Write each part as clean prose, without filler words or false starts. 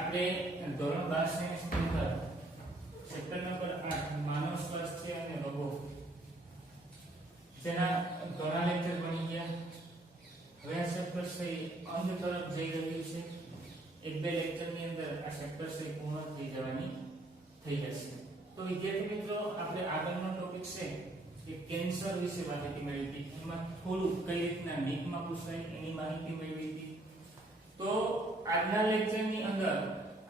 આપણે ધોરણ 12 સાયન્સ ની અંદર ચેપ્ટર નંબર 8 માનવ સ્વાસ્થ્ય અને રોગો જેના ઘણા લેક્ચર બની ગયા. હવે આ ચેપ્ટર છે અંત તરફ જઈ રહ્યું છે. એક બે લેક્ચર ની અંદર આ ચેપ્ટર છે પૂર્ણ થઈ જવાની થઈ જશે. તો વિદ્યાર્થી મિત્રો, આપણે આગળનો ટોપિક છે કે કેન્સર વિશે માહિતી મેળવી હતી. એમાં થોડું કઈ રીતના નીટમાં પૂછાય એની માહિતી મેળવી હતી. તો આજના લેક્ચરની અંદર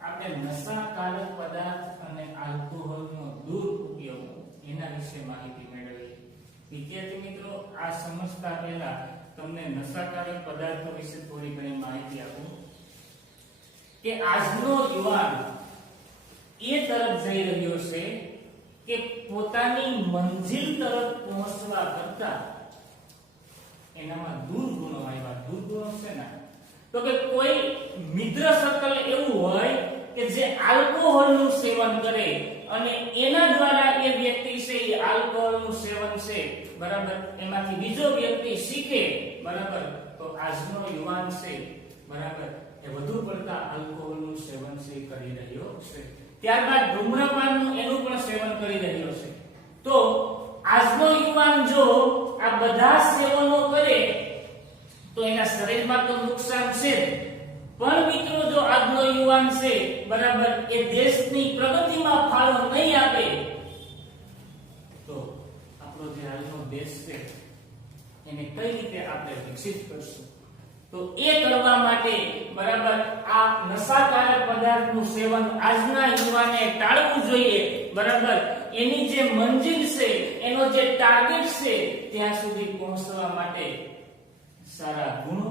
આપણે નશાકારક પદાર્થ અને આલ્કોહોલનો દુરુપયોગ એના વિશે માહિતી મેળવી. વિદ્યાર્થી મિત્રો, આ સમજતા પહેલા તમને નશાકારક પદાર્થો વિશે થોડી ઘણી માહિતી આપું કે આજનો યુવાન એ તરફ જઈ રહ્યો છે કે પોતાની મંજિલ તરફ પહોંચવા કરતા એનામાં દુર્ગુણો આવ્યા. દુર્ગુણો છે ને, તો કે કોઈ મિત્ર સર્કલ એવું હોય કે જે આલ્કોહોલનું સેવન કરે અને એના દ્વારા એ વ્યક્તિ છે એ આલ્કોહોલનું સેવન છે બરાબર એમાંથી બીજો વ્યક્તિ શીખે બરાબર. તો આજનો યુવાન છે બરાબર એ વધુ પડતા આલ્કોહોલનું સેવન છે કરી રહ્યો છે. ત્યારબાદ ધૂમ્રપાનનું એનું પણ સેવન કરી રહ્યો છે. તો આજનો યુવાન જો આ બધા સેવનો કરે તો એના શરીરમાં તો નુકસાન છે, પણ મિત્રો જો આજનો યુવાન છે બરાબર એ દેશની પ્રગતિમાં ફાળો નહીં આપે તો આપણો જે હાલનો દેશ છે એને કઈ રીતે આપણે વિકસિત કરશું? તો એ કરવા માટે બરાબર આ નશાકારક પદાર્થનું સેવન આજના યુવાને ટાળવું જોઈએ બરાબર. એની જે મંજિલ છે, એનો જે ટાર્ગેટ છે ત્યાં સુધી પહોંચવા માટે સારા ગુણો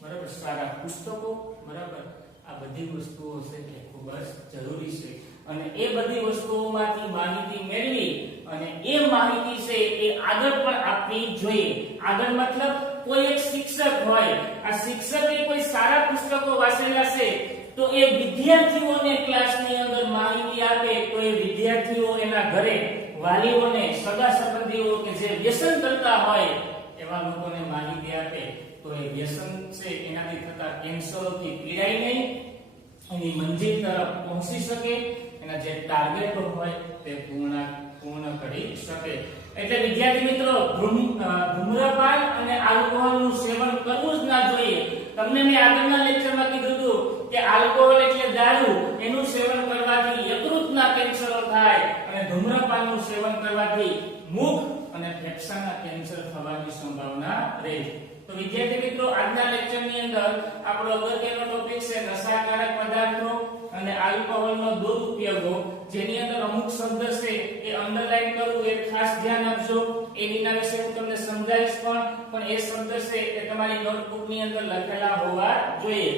બરાબર, સારા પુસ્તકો બરાબર, આ બધી વસ્તુઓ છે એ ખૂબ જ જરૂરી છે. અને એ બધી વસ્તુઓમાંથી માહિતી મેળવી અને એ માહિતી છે એ આગળ પણ આપવી જોઈએ. આગળ મતલબ કોઈ એક શિક્ષક હોય, આ શિક્ષકે કોઈ સારા પુસ્તકો વાંચેલા છે તો એ વિદ્યાર્થીઓને ક્લાસની અંદર માહિતી આપે તો એ વિદ્યાર્થીઓ એના ઘરે વાલીઓને, સગા સંબંધીઓ કે જે વ્યસન કરતા હોય એવા લોકોને માહિતી આપે તો એ વ્યસન છે એનાથી થતા કેન્સરોથી પીડાય નહીં, એની મંજિલ તરફ પહોંચી શકે, એના જે ટાર્ગેટો હોય તે પૂર્ણ કરી શકે. એટલે વિદ્યાર્થી મિત્રો, ધૂમ્રપાન અને આલ્કોહોલનું સેવન કરવું જ ના જોઈએ. તમને મેં આગળના લેક્ચરમાં કીધું હતું કે આલ્કોહોલ એટલે દારૂ, એનું સેવન કરવાથી યકૃતના કેન્સરો થાય અને ધૂમ્રપાનનું સેવન કરવાથી મુખ અને ફેફસાના કેન્સર થવાની સંભાવના રહે. તો વિદ્યાર્થી મિત્રો, આજના લેક્ચરની અંદર આપણો અગત્યનો ટોપિક છે નશાકારક પદાર્થો અને આલ્કોહોલનો દુરુપયોગો, જેની અંદર અમુક શબ્દ છે એ અંડરલાઈન કરવું એ ખાસ ધ્યાન આપજો. એના વિશે હું તમને સમજાવીશ પણ એ શબ્દ છે એ તમારી નોટબુકની અંદર લખેલા હોવા જોઈએ.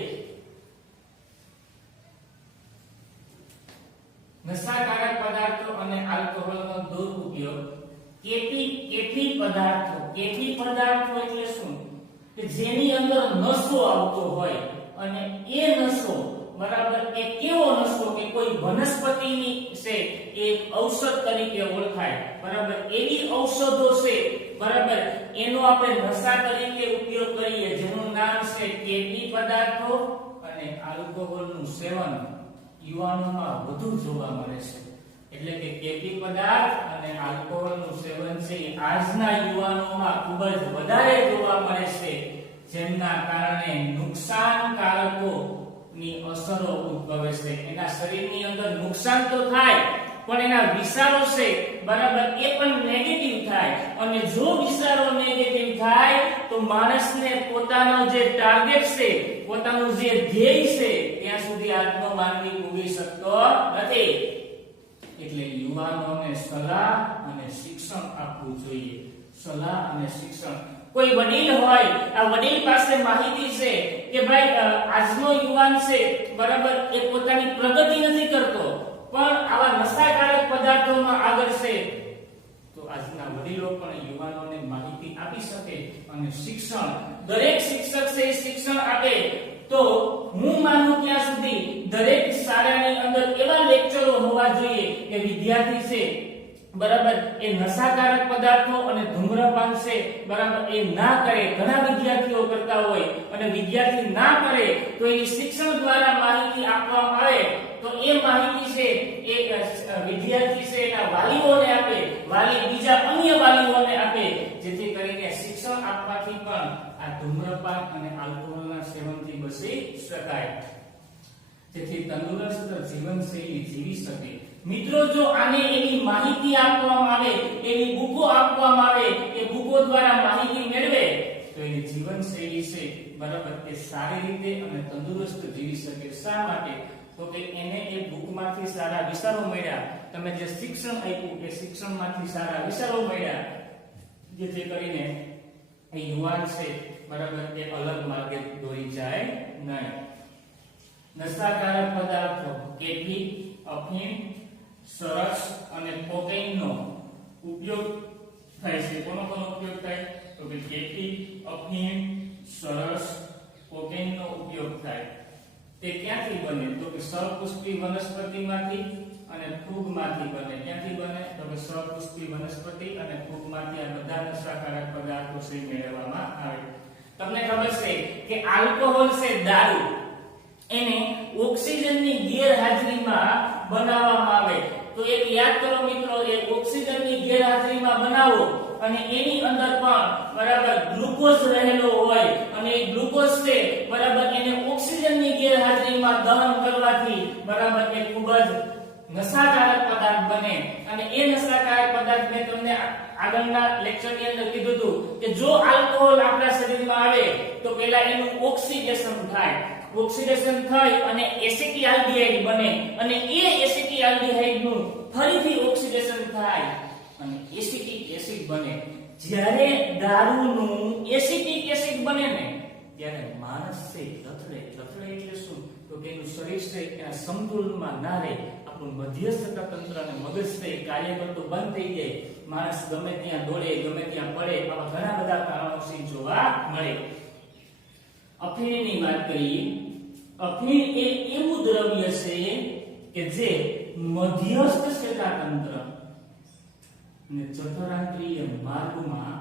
નશાકારક પદાર્થો અને આલ્કોહોલનો દુરુપયોગ. કેફી પદાર્થો. કેફી પદાર્થો એટલે શું? કે જેની અંદર નશો આવતો હોય અને એ નશો બરાબર એ કેવો નશો કે કોઈ વનસ્પતિની છે એ ઔષધ તરીકે ઓળખાય બરાબર. એવી ઔષધો છે બરાબર એનો આપણે નશા તરીકે ઉપયોગ કરીએ જેનું નામ છે કેફી પદાર્થો અને આલ્કોહોલનું સેવન યુવાનોમાં વધુ જોવા મળે છે. એટલે કે કેફી પદાર્થ અને આલ્કોહોલનું સેવન છે આજના યુવાનોમાં ખૂબ જ વધારે જોવા મળે છે, જેમના કારણે નુકસાનકારકો ની અસરો ઉદ્ભવે છે. એના શરીરની અંદર નુકસાન તો થાય પણ એના વિચારો છે બરાબર એ પણ નેગેટિવ થાય. અને જો વિચારો નેગેટિવ થાય તો માણસને પોતાનો જે ટાર્ગેટ છે, પોતાનું જે ધ્યેય છે ત્યાં સુધી આજનો માનવી પૂરી શકતો નથી. એટલે યુવાનોને સલાહ અને શિક્ષણ આપવું જોઈએ. સલાહ અને શિક્ષણ. કોઈ વડીલ હોય, આ વડીલ પાસે માહિતી છે કે ભાઈ આજનો યુવાન છે બરાબર એ પોતાની પ્રગતિ નથી કરતો પણ આવા નશાકારક પદાર્થોમાં આગળ છે, તો આજના વડીલો પણ યુવાનોને માહિતી આપી શકે અને શિક્ષણ, દરેક શિક્ષક છે એ શિક્ષણ આપે. તો હું માનું ત્યાં સુધી દરેક શાળાની અંદર એવા લેક્ચરો હોવા જોઈએ કે વિદ્યાર્થી છે બરાબર એ નશાકારક પદાર્થો અને ધૂમ્રપાન છે બરાબર એ ના કરે. ઘણા વિદ્યાર્થીઓ કરતા હોય અને વિદ્યાર્થી ના કરે તો એની શિક્ષણ દ્વારા માહિતી આપવામાં આવે તો એ માહિતી છે એ વિદ્યાર્થી છે એના વાલીઓને આપે, વાલી બીજા અન્ય વાલીઓને આપે, જેથી કરીને શિક્ષણ આપવાથી પણ આ ધૂમ્રપાન અને આલ્કોહોલના સેવનથી બચી શકાય, જેથી તંદુરસ્ત જીવનશૈલી જીવી શકે. મિત્રો જો આને એવી માહિતી આપવામાં આવે, એવી બુકો આપવામાં આવે, એ બુકો દ્વારા માહિતી મેળવે તો એની જીવનશૈલી છે બરાબર એ સારી રીતે અને તંદુરસ્ત જીવી શકે. શા માટે? તો કે એને એ બુકમાંથી સારા વિચારો મળ્યા, તમે જે શિક્ષણ આપ્યું એ શિક્ષણમાંથી સારા વિચારો મળ્યા, જેથી કરીને એ યુવાન છે બરાબર એ અલગ માર્ગે દોરી જાય નહીં. નશાકારક પદાર્થો કેફી, અફીણ, સરસ અને કોકેઈનનો ઉપયોગ થાય છે. કોનો ઉપયોગ થાય? તો કે કેફી, અફીણ, સરસ, કોકેઈનનો ઉપયોગ થાય. તે ક્યાંથી બને? તો કે સપુષ્પી વનસ્પતિમાંથી અને ફૂગમાંથી બને. ક્યાંથી બને? તો કે સપુષ્પી વનસ્પતિ અને ફૂગમાંથી આ બધા નશાકારક પદાર્થો છે મેળવવામાં આવે. તમને ખબર છે કે આલ્કોહોલ છે દારૂ, એને ઓક્સિજનની ગેરહાજરીમાં બનાવવામાં આવે. તો એક યાદ કરો મિત્રો, એ ઓક્સિજનની ગેરહાજરીમાં બનાવો અને એની અંદર પણ બરાબર ગ્લુકોઝ રહેલો હોય અને એ ગ્લુકોઝ છે બરાબર એને ઓક્સિજનની ગેરહાજરીમાં દહન કરવાથી બરાબર એ ખૂબ જ નશાકારક પદાર્થ બને. અને એ નશાકારક પદાર્થ મેં તમને આગળના લેક્ચરની અંદર કીધું હતું કે જો આલ્કોહોલ આપણા શરીરમાં આવે તો પહેલા એનું ઓક્સિડેશન થાય, ઓક્સિડેશન થઈ અને એસિટિલ્ડિહાઇડ બને અને એ એસિટિલ્ડિહાઇડ નું ફરીથી ઓક્સિડેશન થાય અને એસિટિક એસિડ બને. જ્યારે દારૂનું એસિટિક એસિડ બને ને ત્યારે માણસ છે લથડે. લથડે એટલે શું? તો કે એનું શરીર છે એના સંતુલનમાં ના રહે, આપણું મધ્યસ્થ તંત્ર અને મગજ છે કાર્ય કરતું બંધ થઈ જાય, માણસ ગમે ત્યાં દોડે, ગમે ત્યાં પડે, આવા ઘણા બધા કારણો છે જોવા મળે. અફીણની વાત કરીએ. અફીણ એ એવું દ્રવ્ય છે કે જે મધ્યસ્થ ચેતાતંત્ર અને ચતુરાંત્રિય માર્ગમાં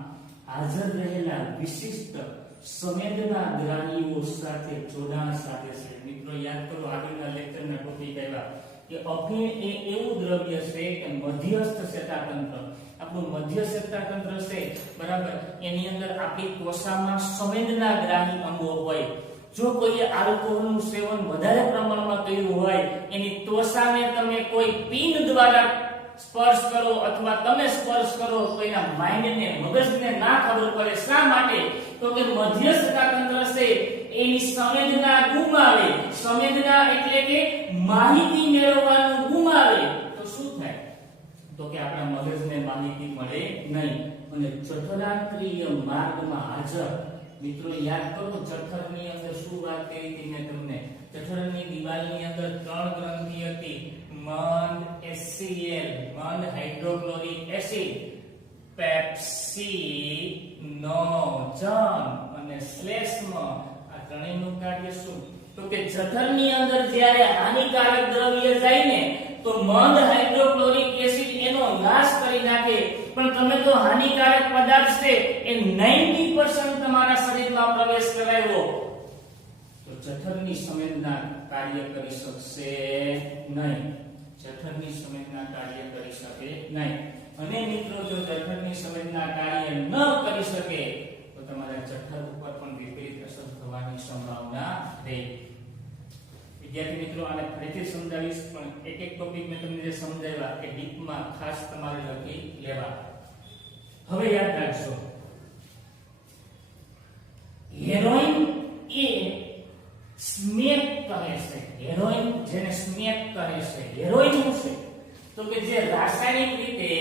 હાજર રહેલા વિશિષ્ટ સંવેદનાગ્રાહીઓ સાથે જોડાણ સાધે છે. મિત્રો યાદ કરો આગળના લેક્ચરના ટોપિક આવ્યા કે અફીણ એ એવું દ્રવ્ય છે કે મધ્યસ્થ ચેતાતંત્ર, આપણું મધ્યસ્થ ચેતાતંત્ર છે બરાબર એની અંદર આપણી કોષામાં સંવેદનાગ્રાહી અંગો હોય. જો કોઈએ આલ્કોહોલનું સેવન વધારે પ્રમાણમાં કર્યું હોય, એની ત્વચાને તમે કોઈ પિન દ્વારા સ્પર્શ કરો અથવા તમે સ્પર્શ કરો તો એના માઇન્ડને મગજને ના ખબર પડે. શા માટે? તો કે મધ્યસ્થ ચેતાતંત્ર છે એની સંવેદના ગુમાવે. સંવેદના એટલે કે માહિતી મેળવવાનું ગુમાવે તો શું થાય? તો કે આપણા મગજને માહિતી મળે નહીં. અને ચતુરાંત્રિય માર્ગમાં હાજર, મિત્રો યાદ કરો જઠરની અંદર શું વાત કરી હતી મેં તમને? જઠરની દિવાલની અંદર 3 ગ્રંથિ હતી, મંદ HCl મંદ હાઇડ્રોક્લોરિક એસિડ, પેપ્સિનોજન અને શ્લેષ્મ. આ ત્રણેયનું કાર્ય શું? તો કે જઠરની અંદર જ્યારે હાનિકારક દ્રવ્ય જાય ને તો મંદ હાઇડ્રોક્લોરિક એસિડ એનો નાશ કરી નાખે. પણ તમે તો હાનિકારક પદાર્થ છે એ 90% તમારા શરીરમાં પ્રવેશ કરાવ્યો તો જઠરની સંવેદના કાર્ય કરી શકશે નહીં. જઠરની સંવેદના કાર્ય કરી શકે નહીં. અને મિત્રો જો જઠરની સંવેદના કાર્ય ન કરી શકે તો તમારા જઠર ઉપર પણ વિપરીત અસર થવાની સંભાવના રહે. વિદ્યાર્થી મિત્રો આને ફરીથી સમજાવીશ, પણ એક એક ટોપિક મેં તમને જે સમજાવ્યા એ ડીપમાં ખાસ તમારે લખી લેવા. હવે યાદ રાખજો, હેરોઇન એ સ્મેક કહે છે. હેરોઇન જેને સ્મેક કહે છે, હેરોઇન શું છે? તો કે જે રાસાયણિક રીતે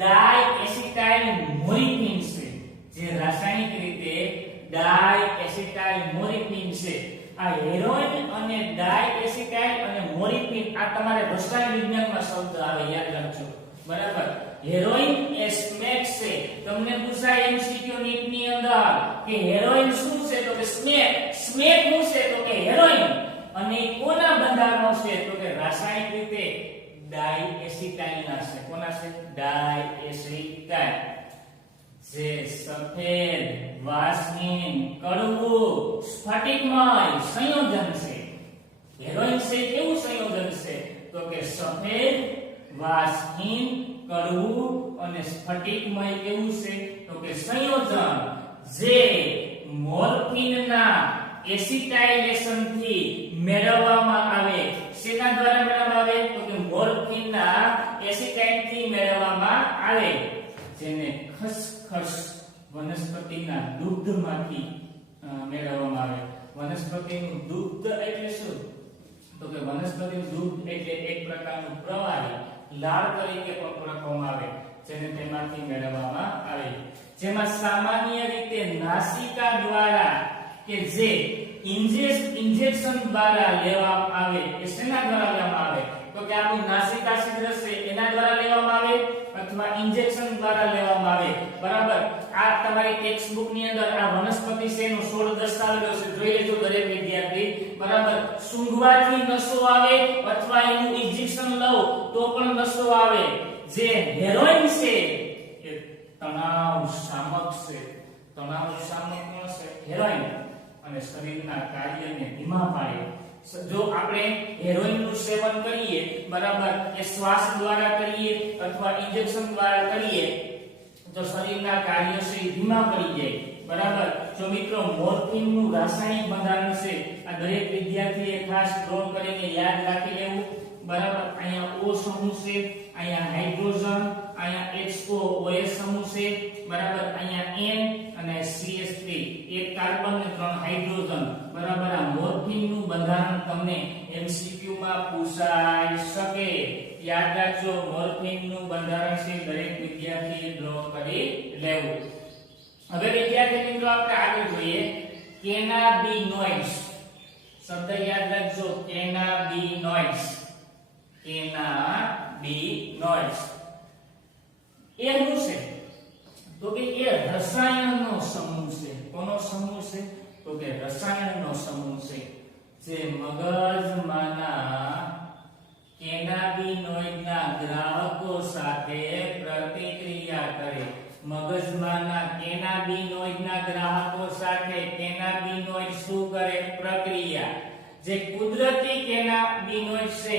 ડાયએસિટાઇલ મોરિફિન છે, જે રાસાયણિક રીતે ડાયએસિટાઇલ મોરિફિન છે. આ હેરોઇન અને ડાયએસિટાઇલ અને મોરિફિન આ તમારે રસાયણ વિજ્ઞાનમાં શબ્દ આવે, યાદ રાખજો બરાબર. હેરોઇન એ સ્મેક છે. તમને પૂછાય એમસીક્યુ નીટ ની અંદર કે હેરોઇન શું છે? તો કે સ્મેક. સ્મેક શું છે? તો કે હેરોઇન. અને કોના બંધારણો છે? તો કે રાસાયણિક રીતે ડાયએસિટાઇલ ના છે. કોના છે? ડાયએસિટાઇલ. જે સફેદ, વાસહીન, કડવું, સ્ફટિકમય સંયોજન છે. હેરોઇન છે કેવું સંયોજન છે તો કે સફેદ, વાસહીન, કડવું અને સ્ફટિકમય કેવું છે તો કે સંયોજન જે મોર્ફિનના એસિટાઇલેશન થી મેળવવામાં આવે. શેના દ્વારા મેળવવામાં આવે તો કે મોર્ફિનના એસિટાઇલ થી મેળવવામાં આવે, જેને ખસખસ વનસ્પતિના દૂધમાંથી મેળવવામાં આવે. વનસ્પતિનું દૂધ એટલે શું તો કે વનસ્પતિનું દૂધ એટલે એક પ્રકારનું પ્રવાહી લાળ તરીકે પણ ઓળખવામાં આવે, જેને તેમાંથી મેળવવામાં આવે, જેમાં સામાન્ય રીતે નાસિકા દ્વારા કે જે ઇન્જેક્શન દ્વારા લેવામાં આવે. એ શેના દ્વારા લેવામાં આવે તો કે આપણું નાસિકા છિદ્ર છે એના દ્વારા લેવામાં આવે અથવા ઇન્જેક્શન દ્વારા લેવામાં આવે. બરાબર. આ તમારી ટેક્સ્ટ બુક ની અંદર આ વનસ્પતિ છે એનો છોડ દર્શાવેલો છે, જોઈ લેજો દરેક વિદ્યાર્થી. બરાબર. સૂંઘવાથી નશો આવે અથવા એનું ઇન્જેક્શન લો તો પણ નશો આવે. જે હેરોઇન છે એ તણાવ શામક છે. તણાવ શામક કોણ છે? હેરોઇન. અને શરીરના કાર્યને ધીમા પાડે. જો આપણે હેરોઇન નું સેવન કરીએ, બરાબર, એ શ્વાસ દ્વારા કરીએ અથવા ઇન્જેક્શન દ્વારા કરીએ તો શરીરના કાર્ય છે ધીમા પડી જાય. બરાબર. જો મિત્રો મોર્ફિન નું રાસાયણિક બંધારણ છે આ દરેક વિદ્યાર્થીએ ખાસ ડ્રો કરીને યાદ રાખી લેવું. બરાબર. અહીંયા O સમૂહ છે, અહીંયા હાઇડ્રોજન, અહીંયા HOOS સમૂહ છે. બરાબર. અહીંયા N અને CH3 એક કાર્બન અને 3 હાઇડ્રોજન. બરાબર. આ મોર્ફિન નું બંધારણ તમને MCQ માં પૂછાઈ શકે. યાદ રાખજો મોર્ફિન નું બંધારણ છે દરેક વિદ્યાર્થીએ ડ્રો કરી લેવું. હવે વિદ્યાર્થી મિત્રો આપણે આગળ જોઈએ કેનાબિનોઇડ્સ. શબ્દ યાદ રાખજો કેનાબિનોઇડ્સ. કેનાબિનોઇડ્સ એ શું છે તો કે એ રસાયણનો સમૂહ છે. કોનો સમૂહ છે તો કે રસાયણનો સમૂહ છે જે મગજમાંના કેનાબિનોઇડના ગ્રાહકો સાથે પ્રતિક્રિયા કરે. મગજમાંના કેનાબિનોઇડના ગ્રાહકો સાથે કેનાબિનોઇડ શું કરે? પ્રક્રિયા. જે કુદરતી કેનાબિનોઇડ છે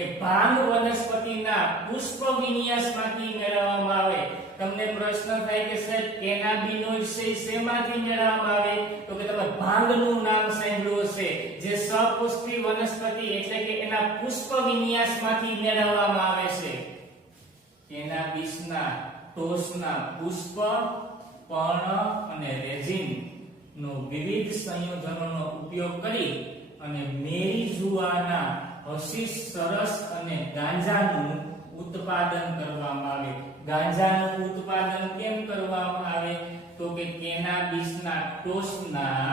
એ ભાંગ વનસ્પતિના પુષ્પ વિન્યાસમાંથી મેળવવામાં આવે. તમને પ્રશ્ન થાય કે સાહેબ કેનાબિનોઇડ છે શેમાંથી મેળવવામાં આવે તો કે તમે ભાંગનું નામ સાંભળ્યું હશે, જે સપુષ્પી વનસ્પતિ એટલે કે એના પુષ્પ વિન્યાસમાંથી મેળવવામાં આવે છે. કેનાબિસના ટોસના પુષ્પ, પર્ણ અને રેઝિન નો વિવિધ સંયોજનોનો ઉપયોગ કરી અને મેરીજુઆના હશીશ, સરસ અને ગાંજાનું ઉત્પાદન કરવામાં આવે. ગાંજાનું ઉત્પાદન કેમ કરવામાં આવે તો કે કેનાબિસના ટોસના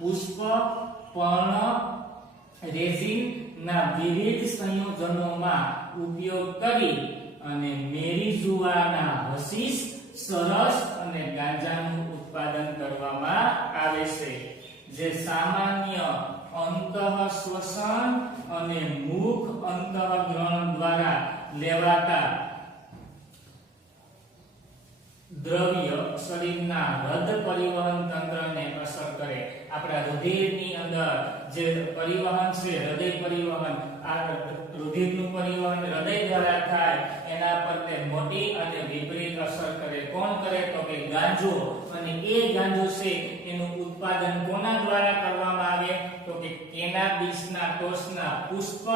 પુષ્પ, પર્ણ, રેઝિન ના વિવિધ સંયોજનોમાં ઉપયોગ કરી અને મેરીજુઆના હશીશ, સરસ અને ગાંજાનું ઉત્પાદન કરવામાં આવે છે. જે સામાન્ય અંતઃશ્વસન અને મુખ અંતઃગ્રહણ દ્વારા લેવાતા દ્રવ્ય શરીરના હૃદ પરિવહન તંત્રને અસર કરે. આપણા હૃદયની અંદર જે પરિવહન છે હૃદય પરિવહન, આ રુધિરનું પરિવહન હૃદય દ્વારા થાય એના પર તે મોટી અને વિપરીત અસર કરે. કોણ કરે તો કે ગાંજો. અને એ ગાંજો છે એનું ઉત્પાદન કોના દ્વારા કરવામાં આવે તો કે કેનાબિસના ટોસના પુષ્પ,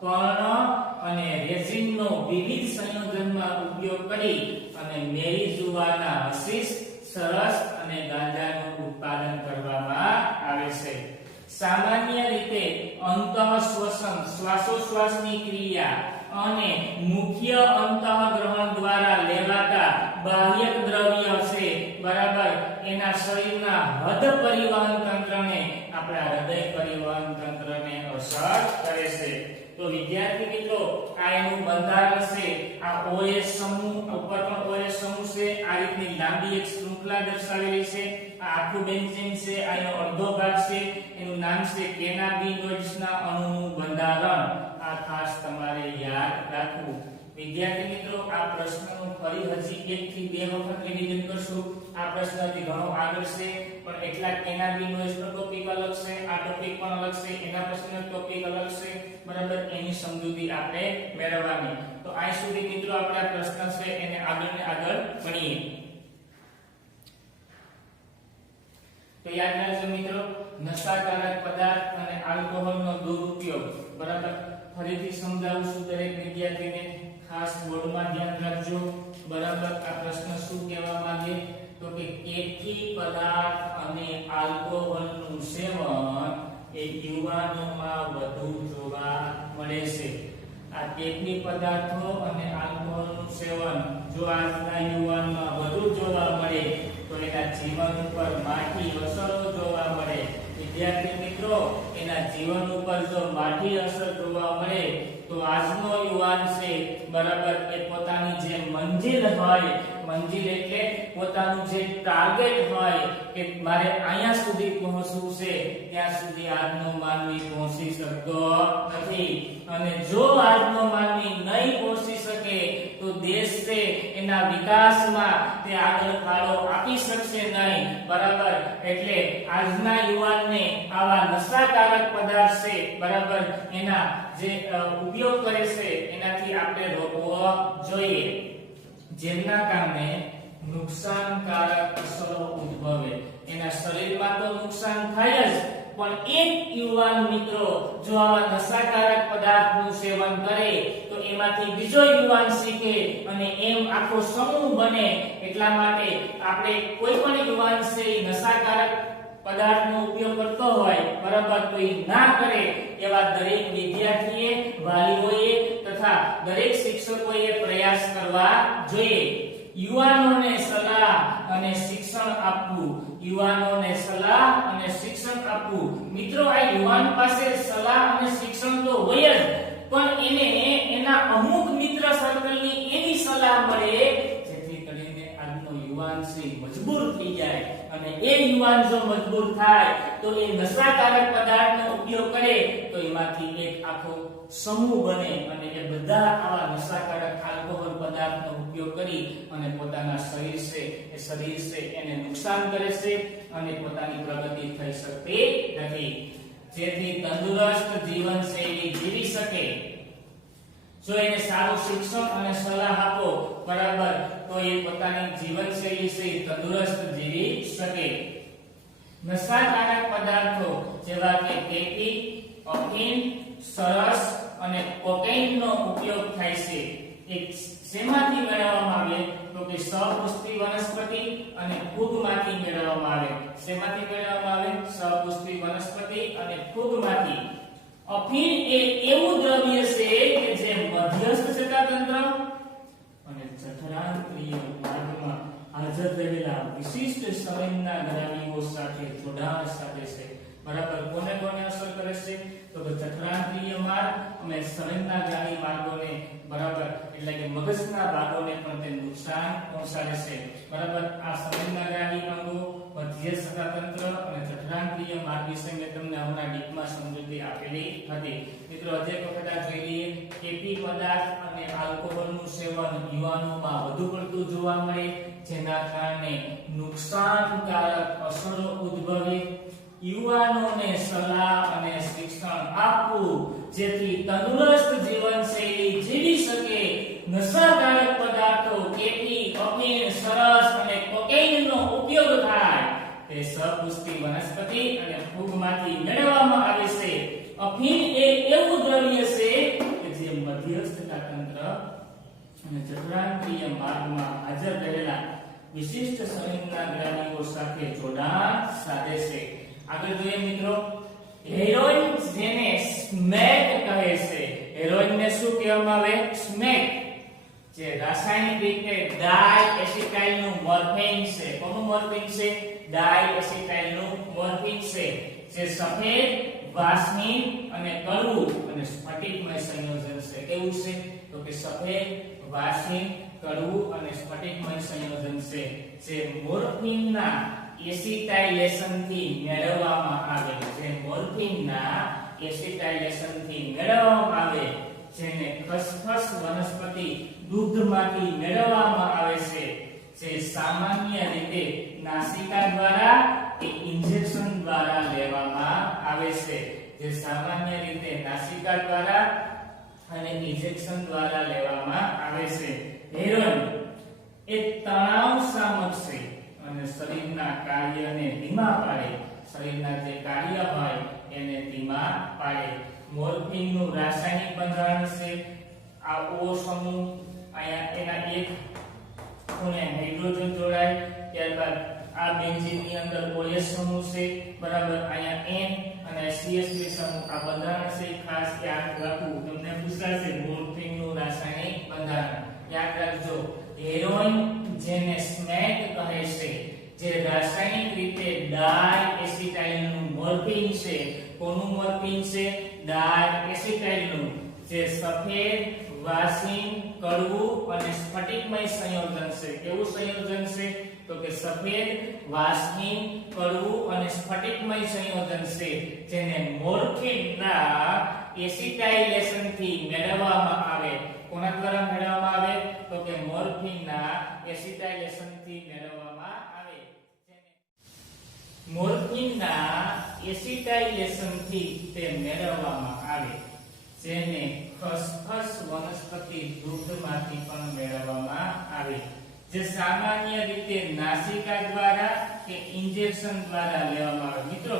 પર્ણ અને રેઝિનનો વિવિધ સંયોજનમાં ઉપયોગ કરી અને મેરીજુઆના હશીશ, સરસ અને ગાંજાનું ઉત્પાદન કરવામાં આવે છે. સામાન્ય રીતે અંતઃશ્વસન શ્વાસોશ્વાસની ક્રિયા અને મુખ્ય અંતઃગ્રહણ દ્વારા લેવાતા બાહ્યક દ્રવ્ય છે, બરાબર, એના શરીરના હૃદ પરિવહન તંત્રને, આપણા હૃદય પરિવહન તંત્રને અસર કરે છે. તો વિદ્યાર્થી મિત્રો આ એનું બંધારણ છે. આ OS સમૂહ ઉપર પણ OS સમૂહ છે. આ રીતની લાંબી એક શૃંખલા દર્શાવેલી છે. આ આખું બેન્ઝીન છે, આનો અડધો ભાગ છે, એનું નામ છે કેનાબિનોઇડ્સના અણુનું બંધારણ. આ ખાસ તમારે યાદ રાખવું. વિદ્યાર્થી મિત્રો આ પ્રશ્નનું ફરી ફરી હજી 1 થી 2 વખત રિવિઝન કરશું. આ પ્રશ્ન હજી ઘણો આગળ છે પણ એટલા કેનાબી નોઈઝ નો ટોપિક અલગ છે, આ ટોપિક પણ અલગ છે, એના પછીનો ટોપિક અલગ છે, બરાબર. એની સમજૂતી આપણે મેળવવાની. તો આ સુધી મિત્રો આપણે આ પ્રશ્ન છે એને આગળ ને આગળ ભણીએ. તો યાદ રાખજો મિત્રો, નશાકારક પદાર્થ અને આલ્કોહોલનો દુરુપયોગ, બરાબર. ફરીથી સમજાવું છું દરેક વિદ્યાર્થીને, ખાસ બોર્ડમાં ધ્યાન રાખજો, બરાબર. આ પ્રશ્ન શું કહેવા માંગે તો કે કેફી પદાર્થ અને આલ્કોહોલનું સેવન એ યુવાનોમાં વધુ જોવા મળે છે. આ કેફી પદાર્થો અને આલ્કોહોલનું સેવન જો આજના યુવાનમાં વધુ જોવા મળે તો એના જીવન ઉપર માઠી અસરો જોવા મળે. વિદ્યાર્થી મિત્રો, એના જીવન ઉપર જો માઠી અસર જોવા મળે તો આજનો યુવાન છે, બરાબર, એ પોતાની જે મંજિલ હોય, મંજિલ એટલે પોતાનું જે ટાર્ગેટ હોય કે મારે અહીંયા સુધી પહોંચવું છે, ત્યાં સુધી આજનો માનવી પહોંચી શકતો નથી. અને જો આજનો માનવી નહીં પહોંચી શકે તો દેશ છે એના વિકાસમાં તે આગળ ફાળો આપી શકશે નહીં, બરાબર. એટલે આજના યુવાનને આવા નશાકારક પદાર્થ છે, બરાબર, એના જે ઉપયોગ કરે છે એનાથી આપણે રોકવો જોઈએ, જેના કારણે નુકસાનકારક અસરો ઉદ્ભવે. એના શરીરમાં તો નુકસાન થાય જ, પણ એક યુવાન મિત્રો જો આવા નશાકારક પદાર્થનું સેવન કરે તો એમાંથી બીજો યુવાન શીખે અને એમ આખો સમૂહ બને. એટલા માટે આપણે કોઈ પણ યુવાન છે નશાકારક પદાર્થનો ઉપયોગ કરતો હોય, બરાબર, તો એ ના કરે એવા દરેક વિદ્યાર્થીએ, વાલીઓએ તથા દરેક શિક્ષકોએ પ્રયાસ કરવા જોઈએ. યુવાનોને સલાહ અને શિક્ષણ આપવું, યુવાનોને સલાહ અને શિક્ષણ આપવું. મિત્રો, આ યુવાન પાસે સલાહ અને શિક્ષણ તો હોય જ, પણ એને એના અમુક મિત્ર સર્કલની એવી સલાહ મળે જેથી કરીને આજનો યુવાન છે મજબૂર થઈ જાય. અને એ યુવાન જો મજબૂર થાય તો એ નશાકારક પદાર્થનો ઉપયોગ કરે તો એમાંથી એક આખો સમૂહ બને અને એ બધા આવા નશાકારક આલ્કોહોલ પદાર્થનો ઉપયોગ કરી અને પોતાના શરીર છે એને નુકસાન કરે છે અને પોતાની પ્રગતિ થઈ શકતી નથી. જેથી તંદુરસ્ત જીવનશૈલી જીવી શકે, જો એને સારું શિક્ષણ અને સલાહ આપો, બરાબર, તો એ પોતાની જીવનશૈલી છે તંદુરસ્ત જીવી શકે. નશાકારક પદાર્થો જેવા કે કેફી, અફીણ, સરસ અને કોકેઈનનો ઉપયોગ થાય છે. એક શેમાંથી મેળવવામાં આવે તો કે સપુષ્પી વનસ્પતિ અને ફૂગમાંથી મેળવવામાં આવે. શેમાંથી મેળવવામાં આવે? સપુષ્પી વનસ્પતિ અને ફૂગમાંથી. અફીણ એ એવું દ્રવ્ય છે કે જે મધ્યસ્થ ચેતાતંત્ર અને જઠરાંત્રિય માર્ગમાં હાજર રહેલા વિશિષ્ટ સંવેદનાગ્રાહીઓ સાથે જોડાણ સાધે છે, બરાબર. કોને કોને અસર કરે છે તો કે જઠરાંત્રિય માર્ગ અને સંવેદનાગ્રાહી માર્ગોને, બરાબર, એટલે કે મગજના ભાગોને પણ તે નુકસાન પહોંચાડે છે, બરાબર. આ સંવેદનાગ્રાહી અંગો, મધ્ય ચેતાતંત્ર અને જઠરાંત્રિય માર્ગ વિશે મેં તમને હમણાં ડીપમાં સમજૂતી આપેલી હતી. મિત્રો, હજી એક વખત આ જોઈ લઈએ. કેફી પદાર્થ અને આલ્કોહોલનું સેવન યુવાનોમાં વધુ પડતું જોવા મળે, જેના કારણે નુકસાનકારક અસરો ઉદ્ભવે. યુવાનોને સલાહ અને શિક્ષણ આપવું જેથી તંદુરસ્ત જીવનશૈલી જીવી શકે. નશાકારક પદાર્થો કેફી, અફીણ, સરસ અને કોકેઈનનો ઉપયોગ થાય તે સપુષ્પી વનસ્પતિ અને ફૂગમાંથી મેળવવામાં આવે છે. અફીણ એ એવું દ્રવ્ય છે કે જે મધ્યસ્થ ચેતાતંત્ર અને જઠરાંત્રિય માર્ગમાં હાજર રહેલા વિશિષ્ટ સંવેદનાગ્રાહીઓ સાથે જોડાણ સાધે છે. આગળ જોઈએ મિત્રો, હેરોઇન જેને સ્મેક કહે છે. હેરોઇનને શું કહેવામાં આવે? સ્મેક. જે રાસાયણિક રીતે ડાયએસિટાઇલનું મોર્ફિન છે. કોનું મોર્ફિન છે? ડાયએસિટાઇલનું મોર્ફિન છે. જે સફેદ, વાસનીય અને કડવું અને સ્ફટિકમય સંયોજન છે. કેવું છે તો કે સફેદ, વાસનીય, કડવું અને સ્ફટિકમય સંયોજન છે. જે મોર્ફિનના એસિટાઇલેશન થી મેળવવામાં આવે છે. મોર્ફિનના એસિટાઇલેશન થી મેળવવામાં આવે જેને ખસખસ વનસ્પતિ દૂધમાંથી મેળવવામાં આવે છે, જે સામાન્ય રીતે નાસિકા દ્વારા કે ઇન્જેક્શન દ્વારા લેવામાં આવે છે, જે સામાન્ય રીતે નાસિકા દ્વારા અને ઇન્જેક્શન દ્વારા લેવામાં આવે છે. હેરોઇન એ તણાવ શામક છે અને શરીરના કાર્યને ધીમા પાડે, શરીરના જે કાર્ય હોય એને ધીમા પાડે. મોર્ફિનનું રાસાયણિક બંધારણ છે આ O સમૂહ, અહીંયા એના એક ખૂણે હાઇડ્રોજન જોડાય, ત્યારબાદ આ બેન્ઝીનની અંદર OH સમૂહ છે, બરાબર, અહીંયા N અને CH3 સમૂહ. આ બંધારણ છે, ખાસ યાદ રાખવું. તમને પૂછાશે મોર્ફિનનું રાસાયણિક બંધારણ, યાદ રાખજો. હેરોઇન જેને સ્મેક કહે છે, જે રાસાયણિક રીતે ડાયએસિટાઇલનું મોર્ફિન છે. કોનું મોર્ફિન છે? ડાયએસિટાઇલનું, જે સફેદ, વાસીન, કડવું અને સ્ફટિકમય સંયોજન છે. કેવું સંયોજન છે? તો કે સફેદ, વાસીન, કડવું અને સ્ફટિકમય સંયોજન છે, જેને મોર્ફિનના એસિટાઇલેશન થી મેળવવામાં આવે. કોના દ્વારા મેળવવામાં આવે? તો કે મોર્ફિનના એસિટાઇલેશન થી મેળવવામાં આવે. મોર્ફિનના એસિટાઇલેશન થી તે મેળવવામાં આવે, જેને ખસખસ વનસ્પતિ દૂધમાંથી પણ મેળવવામાં આવે, જે સામાન્ય રીતે નાસિકા દ્વારા કે ઇન્જેક્શન દ્વારા લેવામાં આવે. મિત્રો,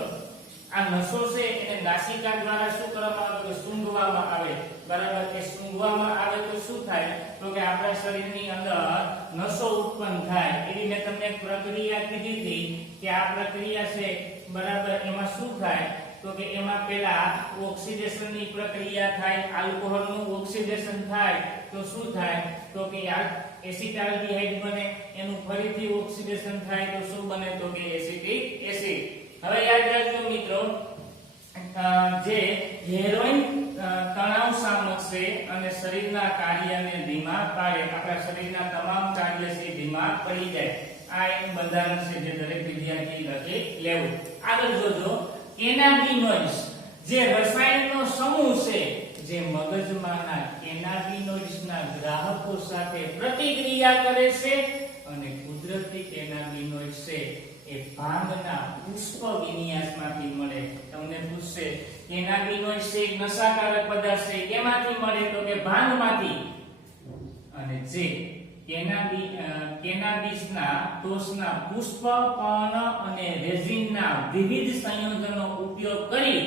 આ નસો છે એને નાસિકા દ્વારા શું કરવામાં આવે? તો સૂંઘવામાં આવે, બરાબર. કે સૂંઘવામાં આવે તો શું થાય? તો કે આપણા શરીરની અંદર નસો ઉત્પન્ન થાય. એવી મેં તમને પ્રક્રિયા કીધી હતી કે આ પ્રક્રિયા છે, બરાબર. એમાં શું થાય? તો કે એમાં પહેલા ઓક્સિડેશનની પ્રક્રિયા થાય, આલ્કોહોલનું ઓક્સિડેશન થાય તો શું થાય? તો કે એસિટાલ્ડિહાઇડ બને, એનું ફરીથી ઓક્સિડેશન થાય તો શું બને? તો કે એસિટિક એસિડ. હવે યાદ રાખજો મિત્રો, જે હેરોઇન તણાવ શામક છે અને શરીરના કાર્યને ધીમા પાડે, આપણા શરીરના તમામ કાર્ય છે ધીમા પડી જાય. આ એનું બંધારણ છે જે દરેક વિદ્યાર્થી લખી લેવું. આગળ જોજો, કેનાબિનોઇડ્સ જે રસાયણનો સમૂહ છે, જે મગજમાંના કેનાબિનોઇડ્સના ગ્રાહકો સાથે પ્રતિક્રિયા કરે છે, અને કુદરતી કેનાબિનોઇડ છે એ ભાંગના પુષ્પ વિન્યાસમાંથી મળે. તમને પૂછશે કેનાબિનોઇડ છે એક નશાકારક પદાર્થ છે, કેમાંથી મળે? તો કે ભાંગમાંથી. અને જે કેનાબિસના ટોચના પુષ્પ, પર્ણ અને રેઝિનના વિવિધ સંયોજનો ઉપયોગ કરી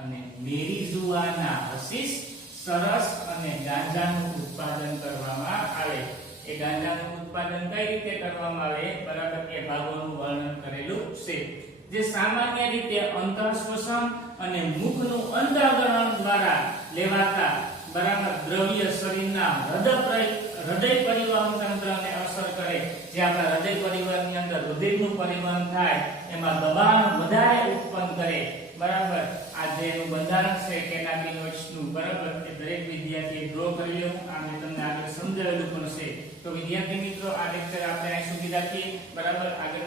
અને મેરીઝુઆના હશીશ, સરસ અને ગાંજાનું ઉત્પાદન કરવામાં આવે. એ ગાંજાનું ઉત્પાદન કઈ રીતે કરવામાં આવે, બરાબર, એ ભાગોનું વર્ણન કરેલું છે. જે સામાન્ય રીતે અંતઃશ્વસન અને મુખનું અંતઃગ્રહણ દ્વારા લેવાતા, બરાબર, દ્રવ્ય શરીરના હૃદય પરિવહન તંત્રને અસર કરે. જે આપણા હૃદય પરિવહનની અંદર રુધિરનું પરિવહન થાય, એમાં દબાણ વધારે ઉત્પન્ન કરે, બરાબર. આ જેનું બંધારણ છે કેનાબિનોઇડ્સનું, બરાબર, એ દરેક વિદ્યાર્થીએ ડ્રો કરી લેવું. આ મેં તમને આગળ સમજાવેલું પણ છે. તો વિદ્યાર્થી મિત્રો, આ લેક્ચર આપણે અહીં સુધી રાખીએ, બરાબર. આગળ